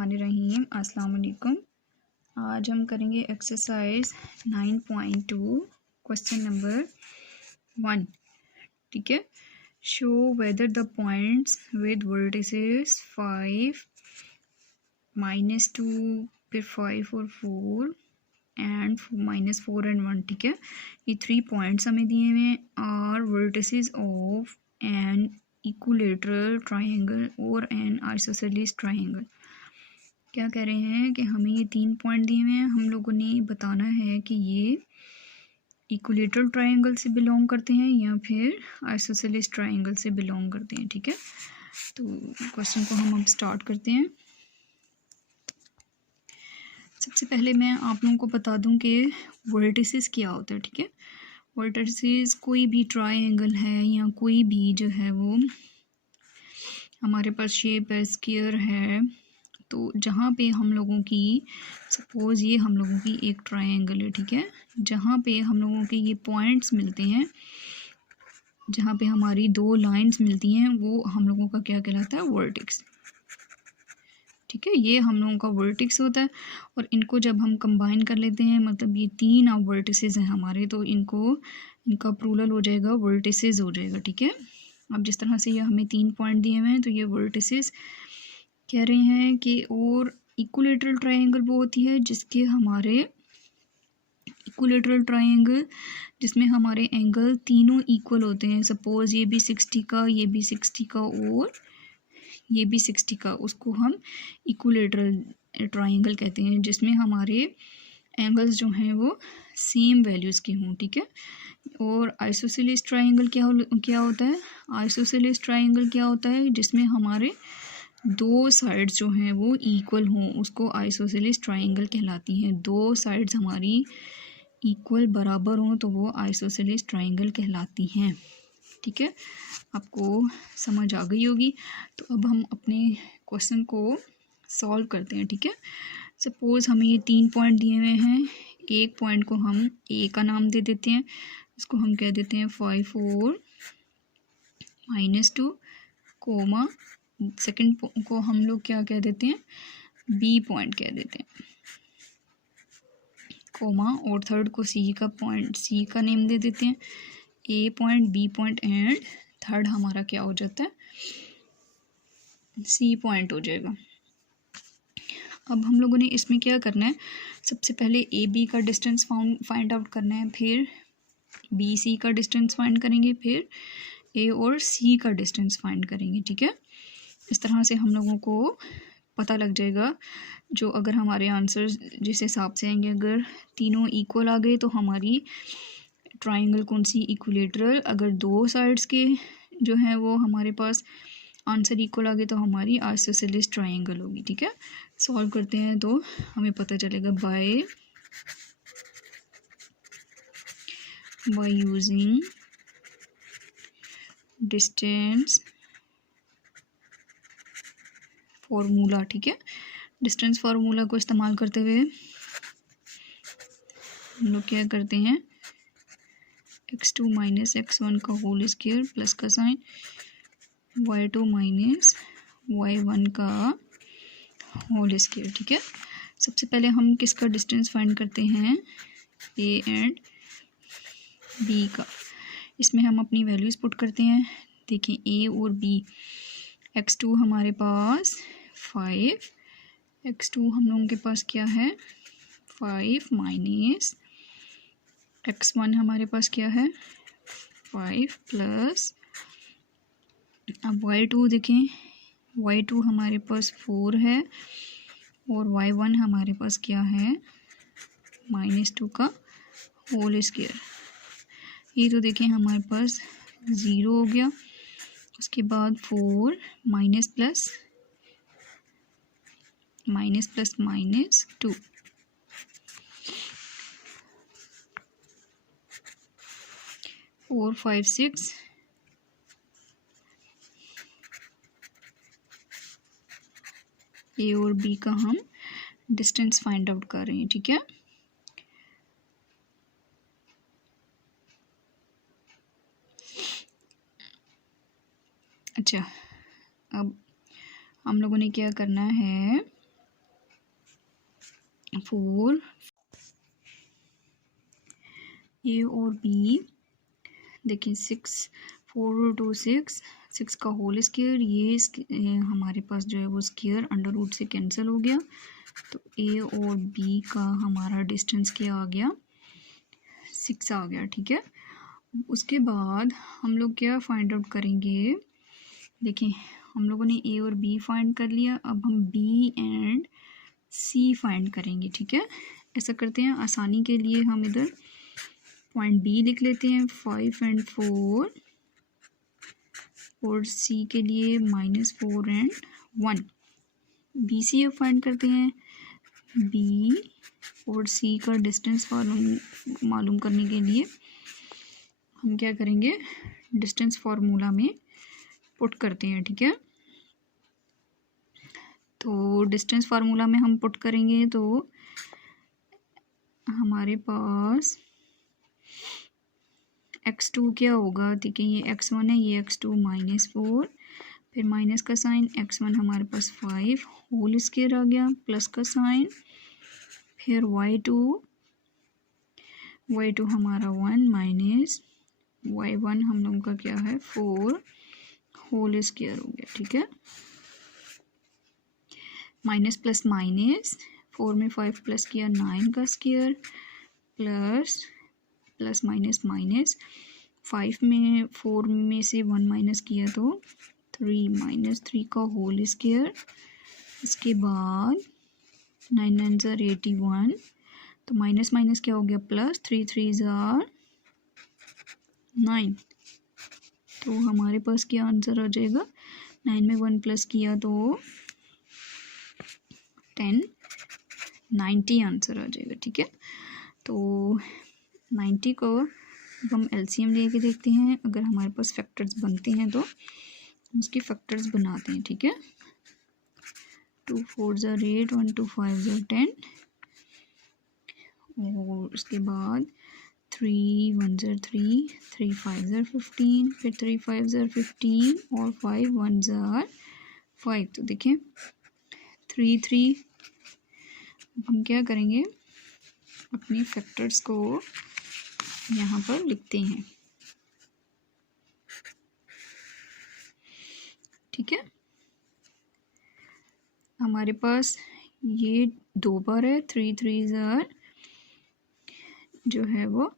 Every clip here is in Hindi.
बिस्मिल्लाहिर्रहमानिर्रहीम। अस्सलाम वालेकुम। आज हम करेंगे एक्सरसाइज 9.2 क्वेश्चन नंबर 1। ठीक है। Show whether the points with vertices 5, -2, फिर 5 और 4 एंड -4 एंड 1। ठीक है, ये 3 पॉइंट्स हमें दिए हुए हैं are vertices of an equilateral triangle और एन आइसोसेलेस ट्रायंगल। क्या कह रहे हैं कि हमें ये 3 पॉइंट दिए हुए हैं, हम लोगों ने बताना है कि ये इक्विलेटरल ट्रायंगल से बिलोंग करते हैं या फिर आइसोसेलेस ट्रायंगल से बिलोंग करते हैं। ठीक है, तो क्वेश्चन को हम अब स्टार्ट करते हैं। सबसे पहले मैं आप लोगों को बता दूं कि वर्टिसेस क्या होता है। ठीक है, वर्टिसेस कोई भी ट्रायंगल है या कोई भी जो है वो हमारे पास शेप है, स्क्वायर है, तो जहाँ पे हम लोगों की सपोज़ ये हम लोगों की एक ट्रायंगल है। ठीक है, जहाँ पे हम लोगों के ये पॉइंट्स मिलते हैं, जहाँ पे हमारी 2 लाइंस मिलती हैं, वो हम लोगों का क्या कहलाता है, वर्टेक्स। ठीक है, ये हम लोगों का वर्टेक्स होता है और इनको जब हम कंबाइन कर लेते हैं, मतलब ये 3 अब वर्टिसेस हैं हमारे, तो इनका प्लूरल हो जाएगा, वर्टिसेस हो जाएगा। ठीक है, अब जिस तरह से ये हमें 3 पॉइंट दिए हुए हैं, तो ये वर्टिसेस कह रहे हैं कि और इक्विलेटरल ट्रायंगल वो होती है जिसके हमारे इक्विलेटरल ट्रायंगल जिसमें हमारे एंगल तीनों इक्वल होते हैं। सपोज़ ये भी 60 का, ये भी 60 का और ये भी 60 का, उसको हम इक्विलेटरल ट्रायंगल कहते हैं, जिसमें हमारे एंगल्स जो हैं वो सेम वैल्यूज़ के हों। ठीक है, और आइसोसेलेस ट्रायंगल क्या होता है, आइसोसेलेस ट्रायंगल क्या होता है, जिसमें हमारे 2 साइड्स जो हैं वो इक्वल हों, उसको आइसोसेलेस ट्रायंगल कहलाती हैं। 2 साइड्स हमारी इक्वल बराबर हों तो वो आइसोसेलेस ट्रायंगल कहलाती हैं। ठीक है, आपको समझ आ गई होगी। तो अब हम अपने क्वेश्चन को सॉल्व करते हैं। ठीक है, सपोज़ हमें ये 3 पॉइंट दिए हुए हैं, एक पॉइंट को हम ए का नाम दे देते हैं, इसको हम कह देते हैं 5 और -2, कोमा सेकंड को हम लोग क्या कह देते हैं, बी पॉइंट कह देते हैं, कोमा, और थर्ड को सी का नेम दे देते हैं, A point, B point and third हमारा क्या हो जाता है, सी पॉइंट हो जाएगा। अब हम लोगों ने इसमें क्या करना है, सबसे पहले ए बी का डिस्टेंस फाइंड आउट करना है, फिर बी सी का डिस्टेंस फाइंड करेंगे, फिर ए और सी का डिस्टेंस फाइंड करेंगे। ठीक है, इस तरह से हम लोगों को पता लग जाएगा, जो अगर हमारे आंसर जिस हिसाब से आएंगे, अगर तीनों इक्वल आ गए तो हमारी ट्रायंगल कौन सी, इक्विलेटरल। अगर 2 साइड्स के जो है वो हमारे पास आंसर इक्वल आ गए तो हमारी आइसोसेलेस ट्रायंगल होगी। ठीक है, सॉल्व करते हैं तो हमें पता चलेगा, बाय यूजिंग डिस्टेंस फॉर्मूला। ठीक है, डिस्टेंस फार्मूला को इस्तेमाल करते हुए हम लोग क्या करते हैं, x2 माइनस x1 का होल स्क्वायर प्लस का साइन, y2 माइनस y1 का होल स्क्वायर। ठीक है, सबसे पहले हम किसका डिस्टेंस फाइंड करते हैं, a एंड b का। इसमें हम अपनी वैल्यूज़ पुट करते हैं। देखें, a और b, x2 हमारे पास 5, x2 हम लोगों के पास क्या है 5 माइनस x1 हमारे पास क्या है 5 प्लस, अब y2 देखें, y2 हमारे पास 4 है और y1 हमारे पास क्या है -2 का होल स्क्वायर। ये तो देखें हमारे पास 0 हो गया, उसके बाद 4 माइनस प्लस -2, 4 5 6, ए और बी का हम डिस्टेंस फाइंड आउट कर रहे हैं। ठीक है, अच्छा, अब हम लोगों ने क्या करना है, 4 ए और बी, देखिए 6 4 2 6 6 का होल स्क्वायर, ये हमारे पास जो है वो स्क्वायर अंडर रूट से कैंसिल हो गया। तो ए और बी का हमारा डिस्टेंस क्या आ गया, 6 आ गया। ठीक है, उसके बाद हम लोग क्या फाइंड आउट करेंगे, देखिए हम लोगों ने ए और बी फाइंड कर लिया, अब हम बी एंड सी फाइंड करेंगे। ठीक है, ऐसा करते हैं, आसानी के लिए हम इधर पॉइंट बी लिख लेते हैं 5 एंड 4, और सी के लिए -4 एंड 1। बी सी अब फाइंड करते हैं, बी और सी का डिस्टेंस मालूम करने के लिए हम क्या करेंगे, डिस्टेंस फार्मूला में पुट करते हैं। ठीक है, तो डिस्टेंस फार्मूला में हम पुट करेंगे तो हमारे पास x2 क्या होगा, देखिए ये x1 है, ये x2 -4, फिर माइनस का साइन, x1 हमारे पास 5 होल स्क्वायर आ गया, प्लस का साइन, फिर y2 हमारा 1 माइनस y1 हम लोगों का क्या है 4 होल स्क्वायर हो गया। ठीक है, माइनस प्लस माइनस, 4 में 5 प्लस किया 9 का square, plus plus minus minus, 5 में 4 में से 1 माइनस किया तो 3 -3 का होल स्क्वायर। इसके बाद 9 9 ज़ार 81, तो माइनस माइनस क्या हो गया प्लस, 3 3 ज़ार 9, तो हमारे पास क्या आंसर आ जाएगा, 9 में 1 प्लस किया तो 10 90 आंसर आ जाएगा। ठीक है, तो 90 को हम एलसीएम लेके देखते हैं, अगर हमारे पास फैक्टर्स बनते हैं तो उसके फैक्टर्स बनाते हैं। ठीक है, 2 4 ज़ार 8, 1 2 5 ज़ार 10, और उसके बाद 3 1 ज़ार 3, 3 5 ज़ार 15, फिर 3 5 ज़ार 15 और 5 1 ज़ार 5। तो देखें 3 3, हम क्या करेंगे, अपने फैक्टर्स को यहाँ पर लिखते हैं। ठीक है, हमारे पास ये 2 बार है, 3 3 ज़ार जो है वो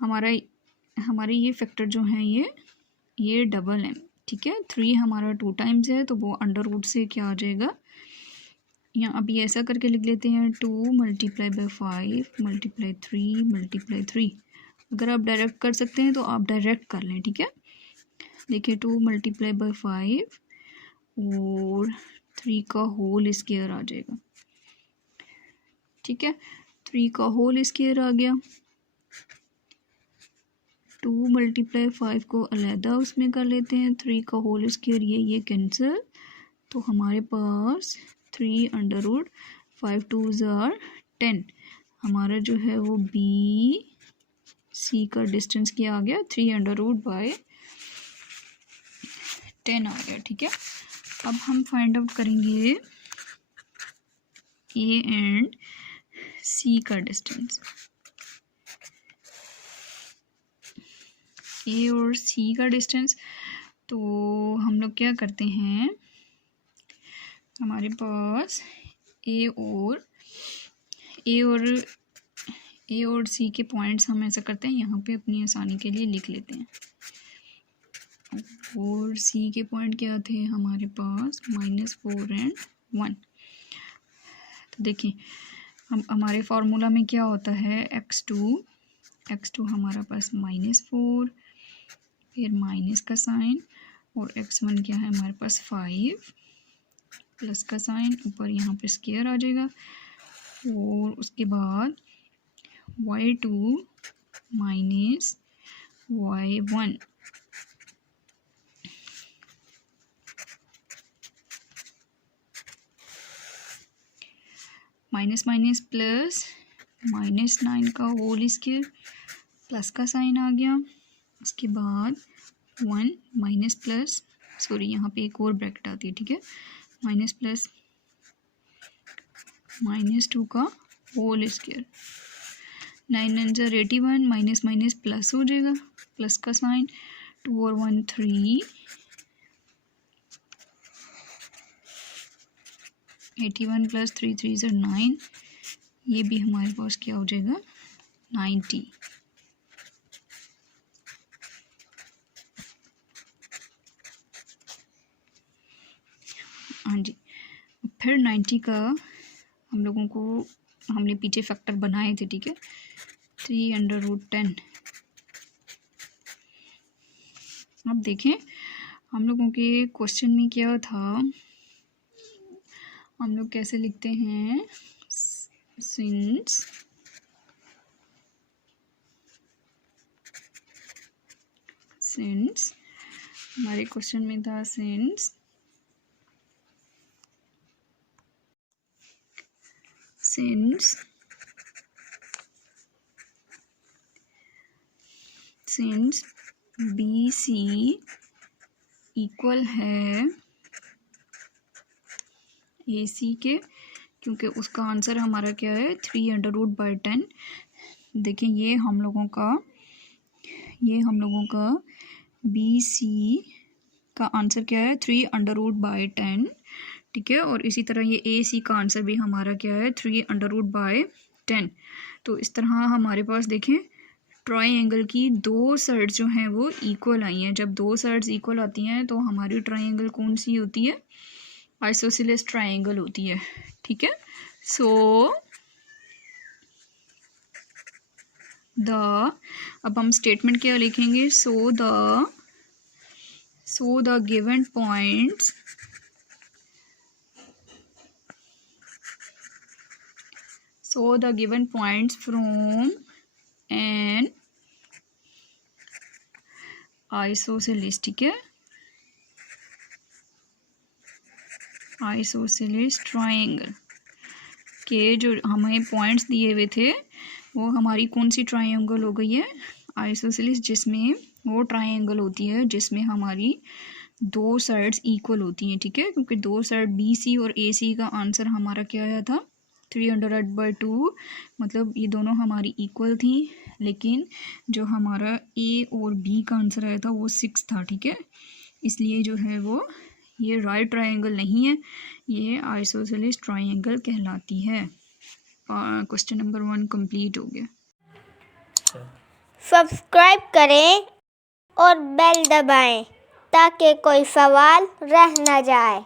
हमारे ये फैक्टर जो हैं ये डबल है। ठीक है, 3 हमारा 2 टाइम्स है, तो वो अंडर रूट से क्या आ जाएगा, यहाँ अभी ऐसा करके लिख लेते हैं, 2 × 5 × 3 × 3। अगर आप डायरेक्ट कर सकते हैं तो आप डायरेक्ट कर लें। ठीक है, देखिए 2 × 5 और 3 का होल स्क्वायर आ जाएगा। ठीक है, 3 का होल स्क्वायर आ गया, 2 × 5 को अलहदा उसमें कर लेते हैं, 3 का होल स्क्वायर ये कैंसिल, तो हमारे पास 3 √ 5 2 ज़ार 10, हमारा जो है वो बी सी का डिस्टेंस क्या आ गया, 3 √ 10 आ गया। ठीक है, अब हम फाइंड आउट करेंगे ए एंड सी का डिस्टेंस। ए और सी का डिस्टेंस, तो हम लोग क्या करते हैं, हमारे पास ए और सी के पॉइंट्स हम ऐसा करते हैं, यहाँ पे अपनी आसानी के लिए लिख लेते हैं। और सी के पॉइंट क्या थे हमारे पास, -4 एंड 1। तो देखिए हमारे फार्मूला में क्या होता है, x2 हमारा पास -4, फिर माइनस का साइन, और x1 क्या है हमारे पास 5 प्लस का साइन, ऊपर यहाँ पे स्क्वायर आ जाएगा, और उसके बाद y2 minus y1, minus minus plus, -9 का होल स्क्वायर, प्लस का साइन आ गया, उसके बाद 1 माइनस प्लस, सॉरी यहाँ पे एक और ब्रैकेट आती है। ठीक है, माइनस प्लस -2 का होल स्क्वायर। 9 9 ज़र 81, माइनस माइनस प्लस हो जाएगा, प्लस का साइन, 2 और 1 3, 81 प्लस 3 3 ज़र 9, ये भी हमारे पास क्या हो जाएगा 90। हाँ जी, फिर 90 का हम लोगों को, हमने पीछे फैक्टर बनाए थे, ठीक है, 3√10। अब देखें हम लोगों के क्वेश्चन में क्या था, हम लोग कैसे लिखते हैं, सिंस हमारे क्वेश्चन में था सिंस BC इक्वल है AC के, क्योंकि उसका आंसर हमारा क्या है 3√10। देखिए ये हम लोगों का BC का आंसर क्या है 3√10, ठीक है। और इसी तरह ये AC का आंसर भी हमारा क्या है 3√10। तो इस तरह हमारे पास देखें ट्रायंगल की दो साइड्स जो हैं वो इक्वल आई हैं। जब दो साइड्स इक्वल आती हैं तो हमारी ट्रायंगल कौन सी होती है, आइसोसेलेस ट्रायंगल होती है, ठीक है। सो अब हम स्टेटमेंट क्या लिखेंगे, so the given points from an isosceles, ठीक है, आइसोसेलेस ट्रायंगल के जो हमें पॉइंट्स दिए हुए थे वो हमारी कौन सी ट्रायंगल हो गई है, आइसोसेलेस, जिसमें वो ट्रायंगल होती है जिसमें हमारी दो साइड्स इक्वल होती हैं, ठीक है। क्योंकि दो साइड BC और AC का आंसर हमारा क्या आया था 300/2, मतलब ये दोनों हमारी इक्वल थी, लेकिन जो हमारा A और B का आंसर आया था वो 6 था, ठीक है। इसलिए जो है वो ये राइट ट्रायंगल नहीं है, ये आइसोसेलेस ट्रायंगल कहलाती है। क्वेश्चन नंबर 1 कंप्लीट हो गया। सब्सक्राइब करें और बेल दबाएं ताकि कोई सवाल रह न जाए।